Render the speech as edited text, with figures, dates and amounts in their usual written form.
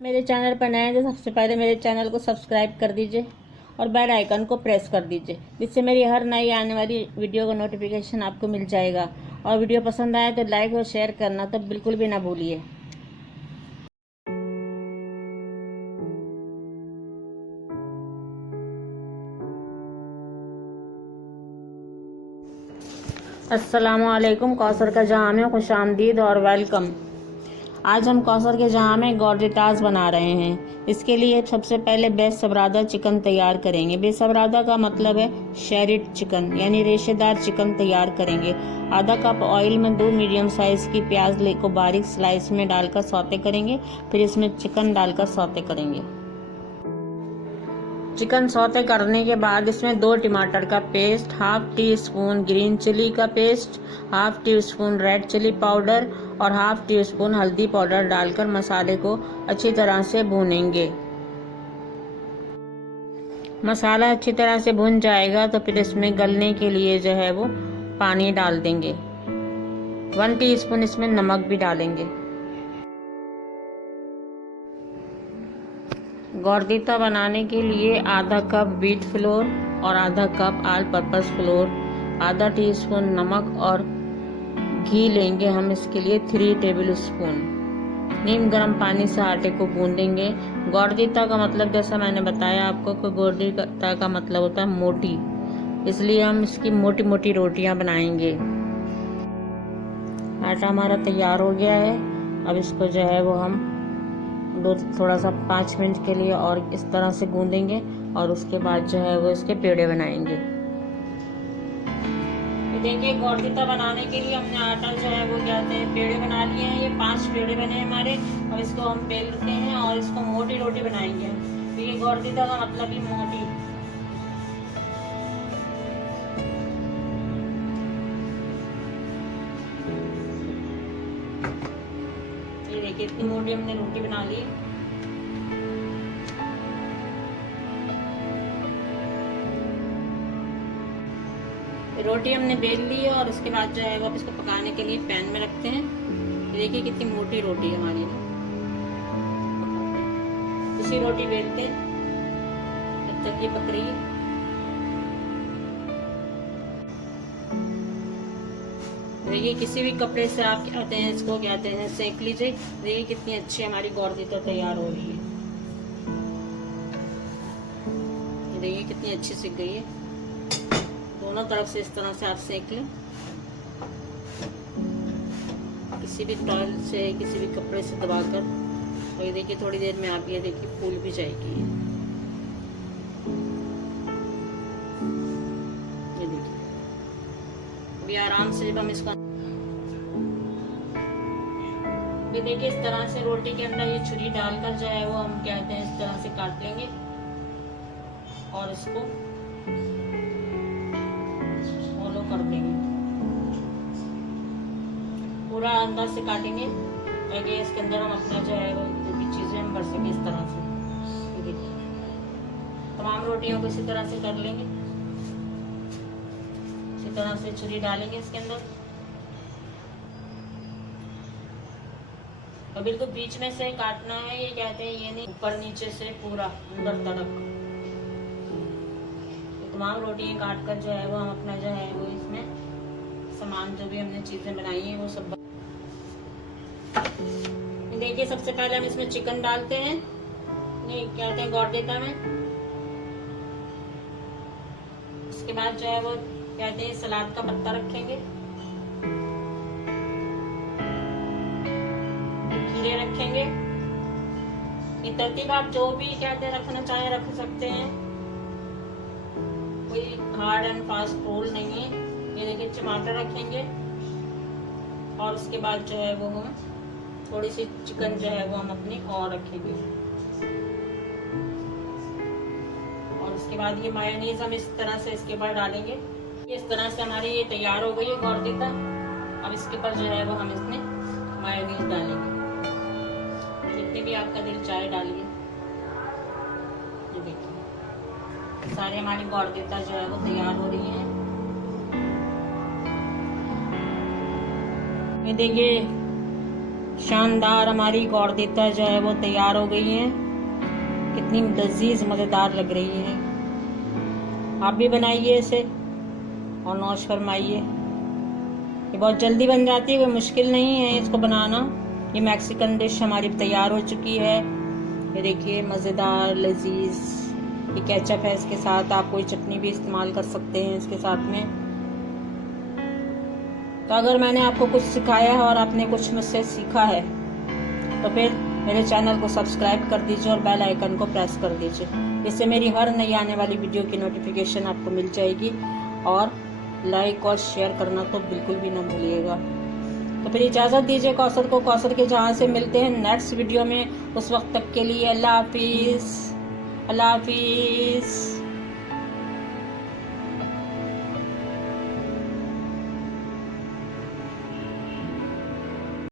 मेरे चैनल पर नए हैं तो सबसे पहले मेरे चैनल को सब्सक्राइब कर दीजिए और बेल आइकन को प्रेस कर दीजिए, जिससे मेरी हर नई आने वाली वीडियो का नोटिफिकेशन आपको मिल जाएगा। और वीडियो पसंद आए तो लाइक और शेयर करना तो बिल्कुल भी ना भूलिए। अस्सलामुअलैकुम। कौसर का जहां में खुशामदीद और वेलकम। आज हम कौसर के जहां में गौरदिताज बना रहे हैं। इसके लिए सबसे पहले बेसब्रादा चिकन तैयार करेंगे। बेसब्रादा का मतलब है शेरिड चिकन, यानी रेशेदार चिकन तैयार करेंगे। आधा कप ऑयल में 2 मीडियम साइज की प्याज को बारीक स्लाइस में डालकर सौते करेंगे। फिर इसमें चिकन डालकर सौते करेंगे। चिकन सौते करने के बाद इसमें 2 टमाटर का paste, half teaspoon green chilli का paste, half teaspoon red chilli powder और हाफ टी स्पून हल्दी पाउडर डालकर मसाले को अच्छी तरह से भूनेंगे। मसाला अच्छी तरह से भुन जाएगा तो फिर इसमें गलने के लिए जो है वो पानी डाल देंगे। 1 टीस्पून इसमें नमक भी डालेंगे। गौरदिता बनाने के लिए आधा कप व्हीट फ्लोर और आधा कप ऑल पर्पस फ्लोर, आधा टीस्पून नमक और घी लेंगे हम इसके लिए 3 टेबल स्पून। नीम गर्म पानी से आटे को गूंदेंगे। गौरदिता का मतलब जैसा मैंने बताया आपको कि गौरदिता का मतलब होता है मोटी, इसलिए हम इसकी मोटी मोटी रोटियां बनाएंगे। आटा हमारा तैयार हो गया है। अब इसको जो है वो हम थोड़ा सा 5 मिनट के लिए और इस तरह से गूंदेंगे और उसके बाद जो है वो इसके पेड़े बनाएंगे। देखिए, गौरदिता बनाने के लिए हमने आटा जो है वो कहते हैं पेड़े बना लिए हैं। ये 5 पेड़े बने हैं हमारे। अब इसको हम बेलते हैं और इसको मोटी रोटी बनाएंगे। तो ये गौरदिता का मतलब ही मोटी। ये देखिए, इतनी मोटी हमने रोटी बना ली। रोटी हमने बेल ली है और उसके बाद जो है वो इसको पकाने के लिए पैन में रखते हैं। देखिए कितनी मोटी रोटी है हमारी। इसी रोटी बेलते हैं जब तक ये पक रही है। देखिए, किसी भी कपड़े से आप कहते हैं इसको कहते हैं सेक लीजिए। देखिए कितनी अच्छी हमारी गौरदिता तैयार हो रही है। देखिए कितनी अच्छी सिक गई है। दोनों तरफ से इस तरह से आप सेक लें। किसी भी टॉवल से, किसी भी कपड़े से दबाकर। और ये देखिए थोड़ी देर में आप ये देखिए फूल भी जाएगी। ये देखिए अभी आराम से जब हम इसका ये देखिए इस तरह से रोटी के अंदर ये छुरी डालकर जो है वो हम कहते हैं इस तरह से काट लेंगे और इसको फॉलो कर देंगे। पूरा अंदर से काटेंगे ताकि इसके अंदर हम अपना जो है वो जो भी चीजें हम भर सके इस तरह से। तमाम रोटियों को इसी तरह से कर लेंगे। इसी तरह से छुरी डालेंगे इसके अंदर और बिल्कुल बीच में से काटना है। ये कहते हैं ये नहीं, ऊपर नीचे से पूरा अंदर तक तमाम रोटियां काट कर जो है वो हम अपना जो है वो इसमें सामान जो भी हमने चीजें बनाई हैं वो सब। देखिए सबसे पहले हम इसमें चिकन डालते हैं। ये कहते हैं गौरदिता में। इसके बाद जो है वो कहते हैं सलाद का पत्ता रखेंगे, खीरे रखेंगे। ये तरतीब आप जो भी कहते हैं रखना चाहे रख सकते हैं, कोई हार्ड एंड फास्ट रूल नहीं है। ये देखिए टमाटर रखेंगे और उसके बाद जो है वो हम थोड़ी सी चिकन जो है वो हम अपनी और रखेंगे। और उसके बाद ये मायोनीज हम इस तरह से इसके ऊपर डालेंगे। इस तरह से हमारी ये तैयार हो गई है गौरदिता। अब इसके ऊपर जो है वो हम इसमें मायोनीज डालेंगे। जितनी भी आपका दिल चाहे डालिए। ये देखिए सारी हमारी गौरदिता जो है वो तैयार हो रही है। ये देखिए शानदार हमारी गौरदेता जो है वो तैयार हो गई है। कितनी लजीज मज़ेदार लग रही है। आप भी बनाइए इसे और नौश फरमाइए। ये बहुत जल्दी बन जाती है, कोई मुश्किल नहीं है इसको बनाना। ये मैक्सिकन डिश हमारी तैयार हो चुकी है। ये देखिए मज़ेदार लजीज। ये केचप है, इसके साथ आप कोई चटनी भी इस्तेमाल कर सकते हैं इसके साथ में। तो अगर मैंने आपको कुछ सिखाया है और आपने कुछ मुझसे सीखा है तो फिर मेरे चैनल को सब्सक्राइब कर दीजिए और बेल आइकन को प्रेस कर दीजिए। इससे मेरी हर नई आने वाली वीडियो की नोटिफिकेशन आपको मिल जाएगी। और लाइक और शेयर करना तो बिल्कुल भी ना भूलिएगा। तो फिर इजाज़त दीजिए कौसर को। कौसर के जहाँ से मिलते हैं नेक्स्ट वीडियो में। उस वक्त तक के लिए अल्लाह हाफिज़। अल्लाह हाफिज़।